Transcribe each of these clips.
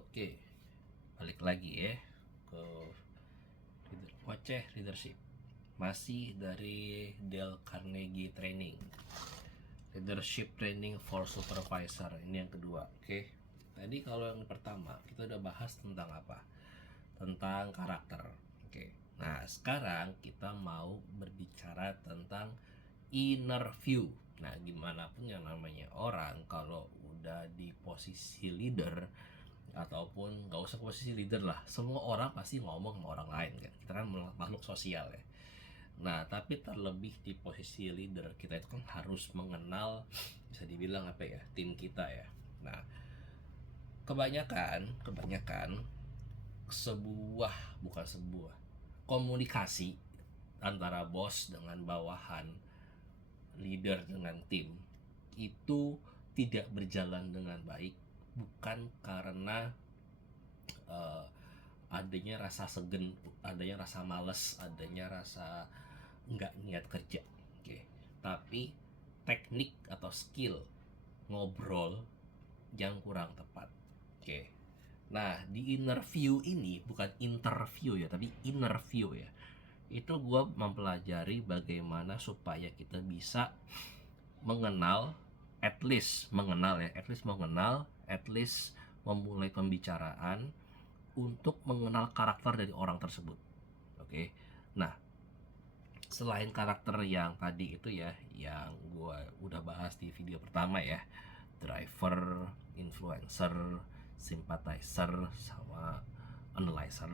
Oke, balik lagi ya ke Ngoceh Leadership. Masih dari Dale Carnegie Training. Leadership Training for Supervisor. Ini yang kedua. Oke. Tadi kalau yang pertama kita udah bahas tentang apa? Tentang karakter. Oke. Nah, sekarang kita mau berbicara tentang inner view. Nah, gimana pun yang namanya orang kalau udah di posisi leader ataupun nggak usah posisi leader lah, semua orang pasti ngomong sama orang lain kan, kita kan makhluk sosial ya. Nah, tapi terlebih di posisi leader kita itu kan harus mengenal, bisa dibilang apa ya, tim kita ya. Nah, kebanyakan bukan sebuah komunikasi antara bos dengan bawahan, leader dengan tim itu tidak berjalan dengan baik, bukan karena uh, adanya rasa segen, adanya rasa males, adanya rasa nggak niat kerja. Oke, tapi teknik atau skill ngobrol yang kurang tepat. Oke, nah di inner view ini bukan interview ya, tapi inner view ya. Itu gue mempelajari bagaimana supaya kita bisa mengenal, at least memulai pembicaraan untuk mengenal karakter dari orang tersebut. Oke. Nah, selain karakter yang tadi itu ya, yang gue udah bahas di video pertama ya, driver, influencer, sympathizer, sama analyzer,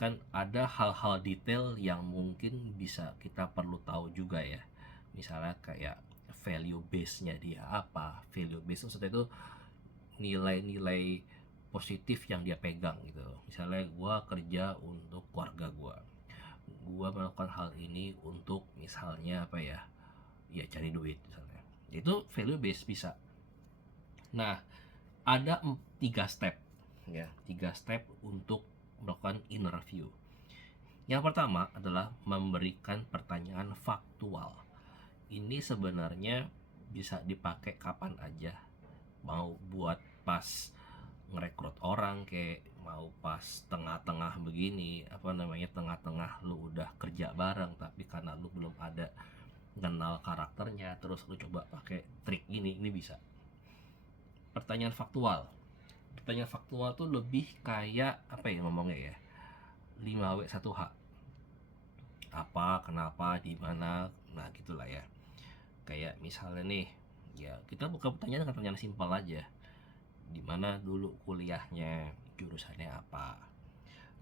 kan ada hal-hal detail yang mungkin bisa kita perlu tahu juga ya. Misalnya kayak value base-nya dia apa. Value base maksudnya itu nilai-nilai positif yang dia pegang gitu. Misalnya gue kerja untuk keluarga gue melakukan hal ini untuk misalnya apa ya, ya cari duit misalnya, itu value base bisa. Nah, ada 3 step ya, 3 step untuk melakukan inner view. Yang pertama adalah memberikan pertanyaan faktual. Ini sebenarnya bisa dipakai kapan aja, mau buat pas ngerekrut orang, kayak mau pas tengah-tengah begini, apa namanya, tengah-tengah lu udah kerja bareng tapi karena lu belum ada kenal karakternya, terus lu coba pakai trik ini bisa. Pertanyaan faktual tuh lebih kayak apa ya ngomongnya ya, 5W1H, apa, kenapa, di mana, nah gitulah ya. Kayak misalnya nih, ya kita buka pertanyaan dengan pertanyaan simpel aja. Di mana dulu kuliahnya, jurusannya apa.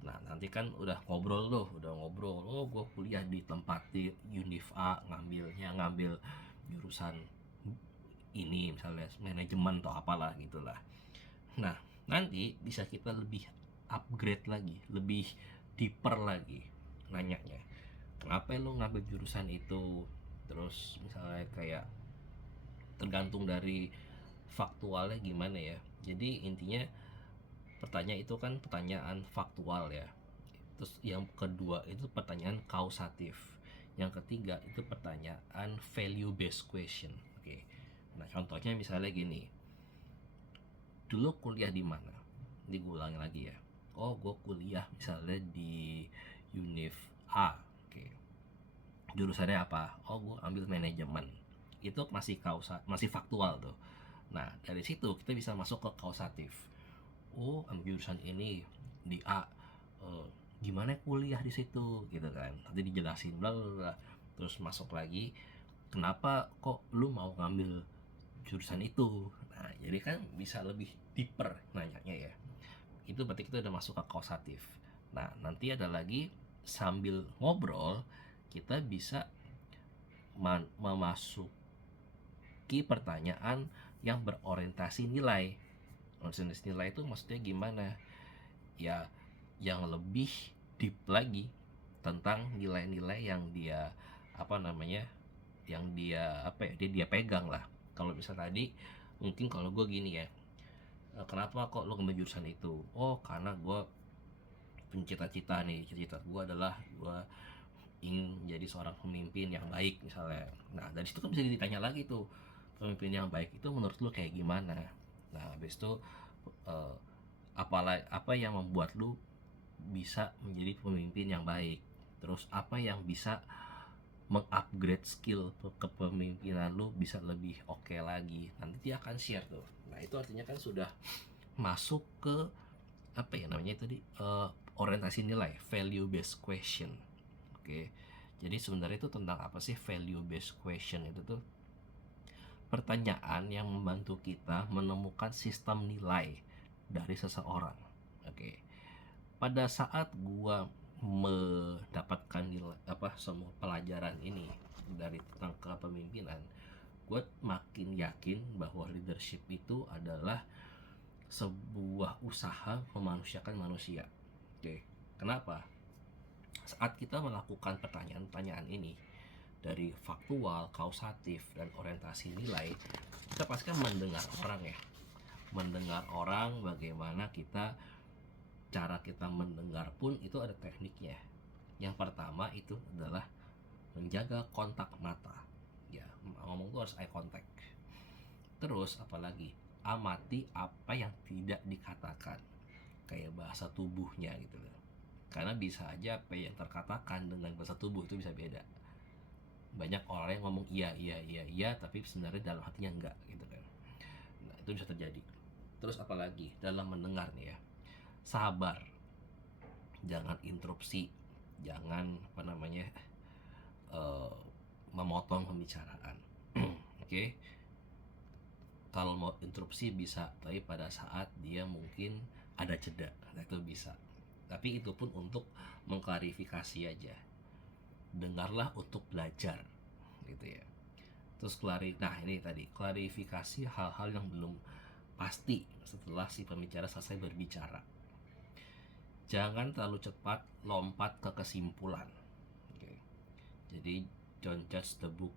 Nah, nanti kan udah ngobrol tuh, oh gue kuliah di tempat di Univ A, ngambil jurusan ini misalnya manajemen atau apalah gitulah. Nah, nanti bisa kita lebih upgrade lagi, lebih deeper lagi nanyanya. Kenapa lo ngambil jurusan itu? Terus misalnya kayak tergantung dari faktualnya gimana ya. Jadi intinya pertanyaan itu kan pertanyaan faktual ya. Terus yang kedua itu pertanyaan kausatif. Yang ketiga itu pertanyaan value based question. Oke. Nah, contohnya misalnya gini. Dulu kuliah di mana? Ini gue ulangi lagi ya. Oh, gue kuliah misalnya di Univ A. Oke. Jurusannya apa? Oh, gue ambil manajemen. Itu masih faktual tuh. Nah, dari situ kita bisa masuk ke kausatif. Oh, ambil jurusan ini di A. Eh, Gimana kuliah di situ gitu kan? Nanti dijelasin bla bla bla. Terus masuk lagi, kenapa kok lu mau ngambil jurusan itu? Nah, jadi kan bisa lebih deeper nanyanya ya. Itu berarti kita udah masuk ke kausatif. Nah, nanti ada lagi sambil ngobrol kita bisa memasuki pertanyaan yang berorientasi nilai. Orientasi nilai itu maksudnya gimana? Ya, yang lebih deep lagi tentang nilai-nilai yang dia apa namanya, yang dia apa ya, dia pegang lah. Kalau bisa tadi mungkin kalau gue gini ya, kenapa kok lo ngambil jurusan itu? Oh, karena gue pencita-cita nih, cita-cita gue adalah gue ingin jadi seorang pemimpin yang baik misalnya. Nah, dari situ kan bisa ditanya lagi tuh, pemimpin yang baik itu menurut lo kayak gimana. Nah, habis itu uh, apa yang membuat lu bisa menjadi pemimpin yang baik, terus apa yang bisa mengupgrade skill kepemimpinan lu bisa lebih oke lagi. Nanti dia akan share tuh. Nah itu artinya kan sudah masuk ke apa ya namanya tadi, orientasi nilai, value based question. Oke, jadi sebenarnya itu tentang apa sih value based question? Itu tuh pertanyaan yang membantu kita menemukan sistem nilai dari seseorang. Oke, pada saat gua mendapatkan nilai apa semua pelajaran ini dari tentang kepemimpinan, gue makin yakin bahwa leadership itu adalah sebuah usaha memanusiakan manusia. Oke, kenapa? Saat kita melakukan pertanyaan-pertanyaan ini dari faktual, kausatif, dan orientasi nilai, kita pasti kan mendengar orang ya, mendengar orang bagaimana cara kita mendengar pun itu ada tekniknya. Yang pertama itu adalah menjaga kontak mata. Ya, ngomong tuh harus eye contact. Terus apalagi amati apa yang tidak dikatakan, kayak bahasa tubuhnya gitu loh. Karena bisa aja apa yang terkatakan dengan bahasa tubuh itu bisa beda. Banyak orang yang ngomong iya iya iya iya tapi sebenarnya dalam hatinya enggak gitu kan. Nah, itu bisa terjadi. Terus apalagi dalam mendengar nih ya, sabar, jangan interupsi, jangan apa namanya memotong pembicaraan. Oke, kalau mau interupsi bisa, tapi pada saat dia mungkin ada jeda, nah itu bisa. Tapi itu pun untuk mengklarifikasi aja. Dengarlah untuk belajar, gitu ya. Terus nah ini tadi klarifikasi hal-hal yang belum pasti setelah si pembicara selesai berbicara. Jangan terlalu cepat lompat ke kesimpulan. Oke. Jadi don't judge the book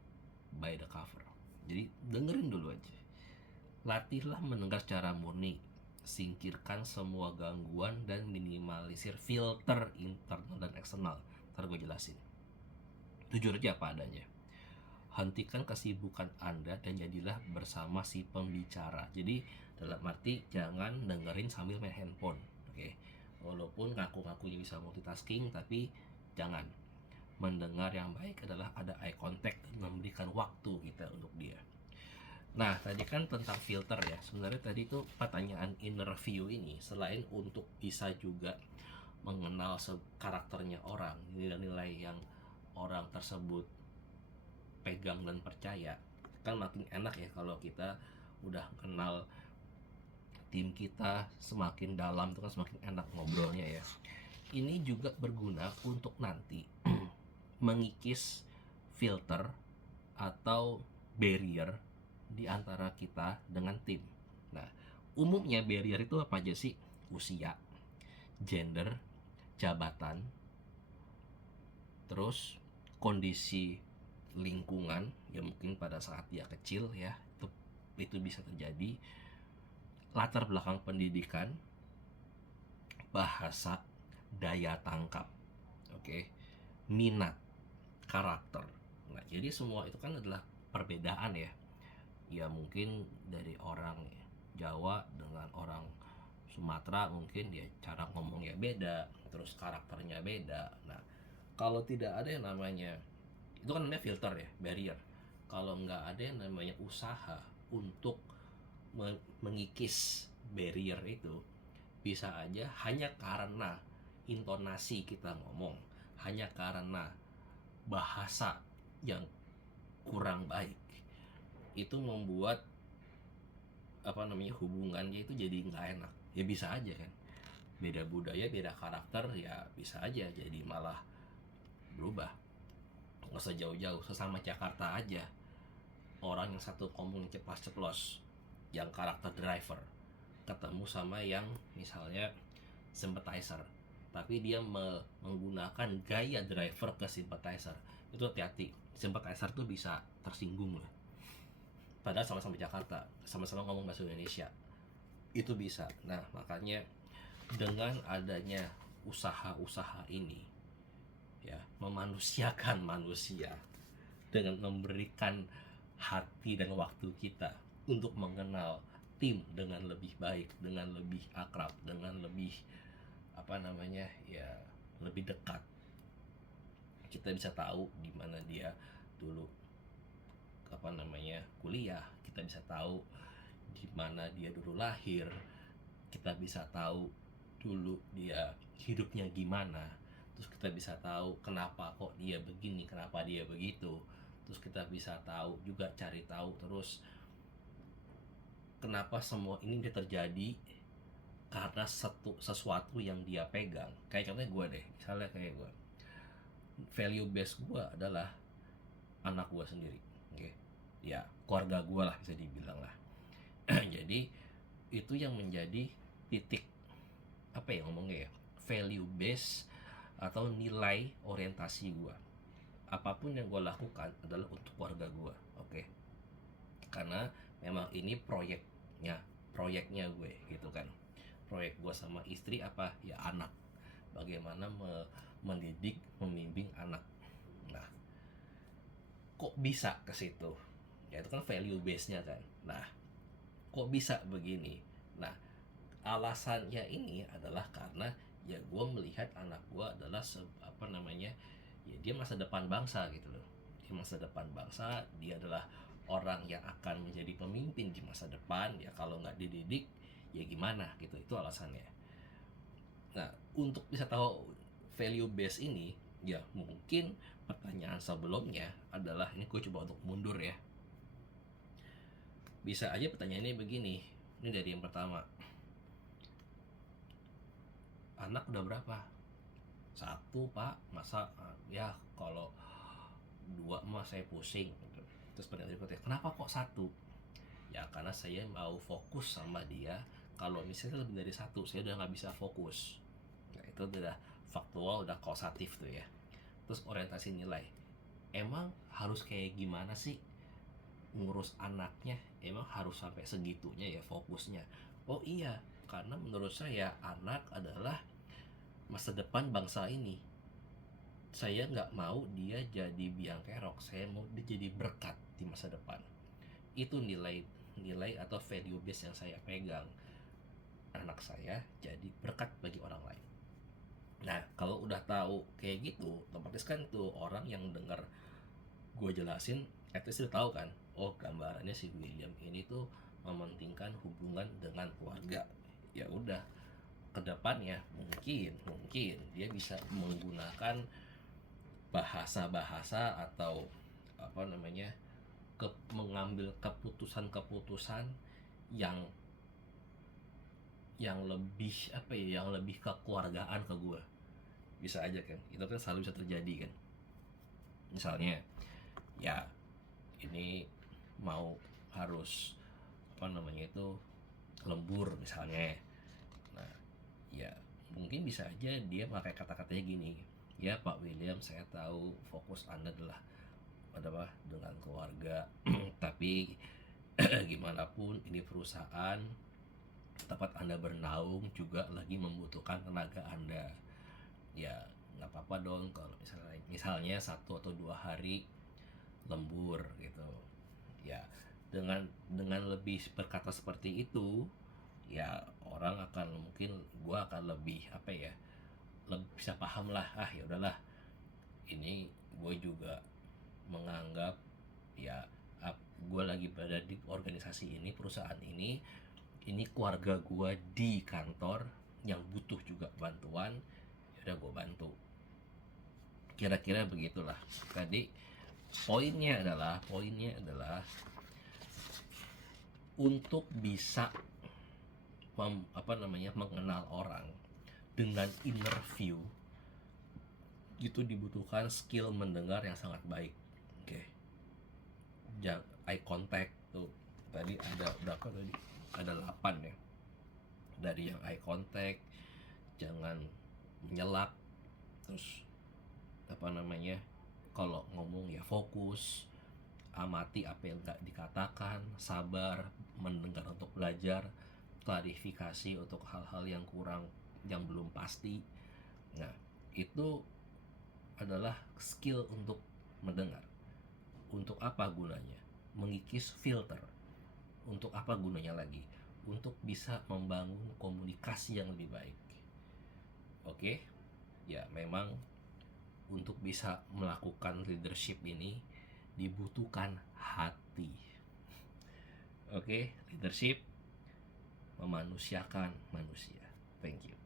by the cover. Jadi dengerin dulu aja. Latihlah mendengar secara murni. Singkirkan semua gangguan dan minimalisir filter internal dan eksternal. Ntar gue jelasin. Jujur aja apa adanya. Hentikan kesibukan Anda dan jadilah bersama si pembicara. Jadi dalam arti jangan dengerin sambil main handphone. Oke. Walaupun ngaku-ngakunya bisa multitasking, tapi jangan. Mendengar yang baik adalah ada eye contact dan memberikan waktu kita untuk dia. Nah, tadi kan tentang filter ya. Sebenarnya tadi tuh pertanyaan interview ini selain untuk bisa juga mengenal karakternya orang, nilai-nilai yang orang tersebut pegang dan percaya. Kan makin enak ya kalau kita udah kenal tim kita semakin dalam, itu kan semakin enak ngobrolnya ya. Ini juga berguna untuk nanti mengikis filter atau barrier di antara kita dengan tim. Nah, umumnya barrier itu apa aja sih? Usia, gender, jabatan, terus kondisi lingkungan, ya mungkin pada saat dia kecil ya, itu bisa terjadi. Latar belakang pendidikan, bahasa, daya tangkap, oke, minat, karakter. Nah, jadi semua itu kan adalah perbedaan ya. Ya mungkin dari orang Jawa dengan orang Sumatera mungkin dia cara ngomongnya beda, terus karakternya beda. Nah, kalau tidak ada yang namanya, itu kan namanya filter ya, barrier. Kalau nggak ada yang namanya usaha untuk mengikis barrier itu, bisa aja hanya karena intonasi kita ngomong, hanya karena bahasa yang kurang baik, itu membuat apa namanya hubungannya itu jadi nggak enak. Ya bisa aja kan, beda budaya, beda karakter, ya bisa aja jadi malah berubah. Nggak usah jauh-jauh, sesama Jakarta aja, orang yang satu ngomong ceplas-ceplos, yang karakter driver, ketemu sama yang misalnya sympathizer, tapi dia menggunakan gaya driver ke sympathizer, itu hati-hati. Sympathizer tuh bisa tersinggung loh, padahal sama-sama Jakarta, sama-sama ngomong bahasa Indonesia, itu bisa. Nah, makanya dengan adanya usaha-usaha ini ya, memanusiakan manusia dengan memberikan hati dan waktu kita untuk mengenal tim dengan lebih baik, dengan lebih akrab, dengan lebih ya lebih dekat. Kita bisa tahu di mana dia dulu kuliah, kita bisa tahu di mana dia dulu lahir, kita bisa tahu dulu dia hidupnya gimana, terus kita bisa tahu kenapa kok dia begini, kenapa dia begitu, terus kita bisa tahu juga, cari tahu terus kenapa semua ini bisa terjadi karena sesuatu yang dia pegang. Kayak contohnya gue deh, misalnya kayak gue, value base gue adalah anak gue sendiri, oke, ya keluarga gue lah bisa dibilang lah. Jadi itu yang menjadi titik ngomongnya ya, value base atau nilai orientasi gue. Apapun yang gue lakukan adalah untuk keluarga gue, oke, karena memang ini proyeknya gue gitu kan. Proyek gue sama istri ya anak, bagaimana mendidik, membimbing anak. Nah, kok bisa ke situ? Ya itu kan value base-nya kan. Nah, kok bisa begini? Nah, alasannya ini adalah karena ya gue melihat anak gue adalah ya dia masa depan bangsa gitu loh. Dia masa depan bangsa, dia adalah orang yang akan menjadi pemimpin di masa depan. Ya kalau nggak dididik ya gimana gitu, itu alasannya. Nah, untuk bisa tahu value base ini, ya mungkin pertanyaan sebelumnya adalah, ini gue coba untuk mundur ya, bisa aja pertanyaannya begini. Ini dari yang pertama, anak udah berapa? 1 pak, masa ya kalau 2 mah saya pusing gitu. Terus pertanyaan berikutnya, kenapa kok 1? Ya karena saya mau fokus sama dia. Kalau misalnya lebih dari 1, saya udah nggak bisa fokus. Nah itu udah faktual, udah kausatif tuh ya. Terus orientasi nilai, emang harus kayak gimana sih ngurus anaknya? Emang harus sampai segitunya ya fokusnya? Oh iya, karena menurut saya anak adalah masa depan bangsa ini. Saya nggak mau dia jadi biang kerok, saya mau dia jadi berkat di masa depan. Itu nilai atau value base yang saya pegang. Anak saya jadi berkat bagi orang lain. Nah, kalau udah tahu kayak gitu, otomatis kan tuh orang yang dengar gue jelasin, at least udah tahu kan, oh gambarannya si William ini tuh mementingkan hubungan dengan keluarga. Ya udah, kedepannya mungkin dia bisa menggunakan bahasa-bahasa atau mengambil keputusan-keputusan yang lebih kekeluargaan ke gue. Bisa aja kan, itu kan selalu bisa terjadi kan. Misalnya ya ini mau harus lembur misalnya. Nah ya mungkin bisa aja dia pakai kata-katanya gini, ya Pak William, saya tahu fokus Anda adalah dengan keluarga tapi gimana pun ini perusahaan tempat Anda bernaung juga lagi membutuhkan tenaga Anda. Ya nggak apa-apa dong kalau misalnya 1 atau 2 hari lembur gitu. Ya dengan lebih berkata seperti itu, ya orang akan gue akan lebih lebih bisa paham lah. Ya udahlah, ini gue juga menganggap ya gue lagi berada di organisasi ini, perusahaan ini keluarga gue di kantor yang butuh juga bantuan. Ya udah gue bantu. Kira-kira begitulah. Tadi poinnya adalah untuk bisa mengenal orang dengan inner view itu dibutuhkan skill mendengar yang sangat baik. Oke. Eye contact tuh tadi ada berapa tadi? Ada 8 ya. Dari yang eye contact, jangan menyelak, terus kalau ngomong ya fokus, amati apa yang gak dikatakan, sabar mendengar untuk belajar, klarifikasi untuk hal-hal yang kurang, yang belum pasti. Nah itu adalah skill untuk mendengar. Untuk apa gunanya? Mengikis filter. Untuk apa gunanya lagi? untuk bisa membangun komunikasi yang lebih baik. Oke, ya memang untuk bisa melakukan leadership ini dibutuhkan hati. Oke, leadership memanusiakan manusia. Thank you.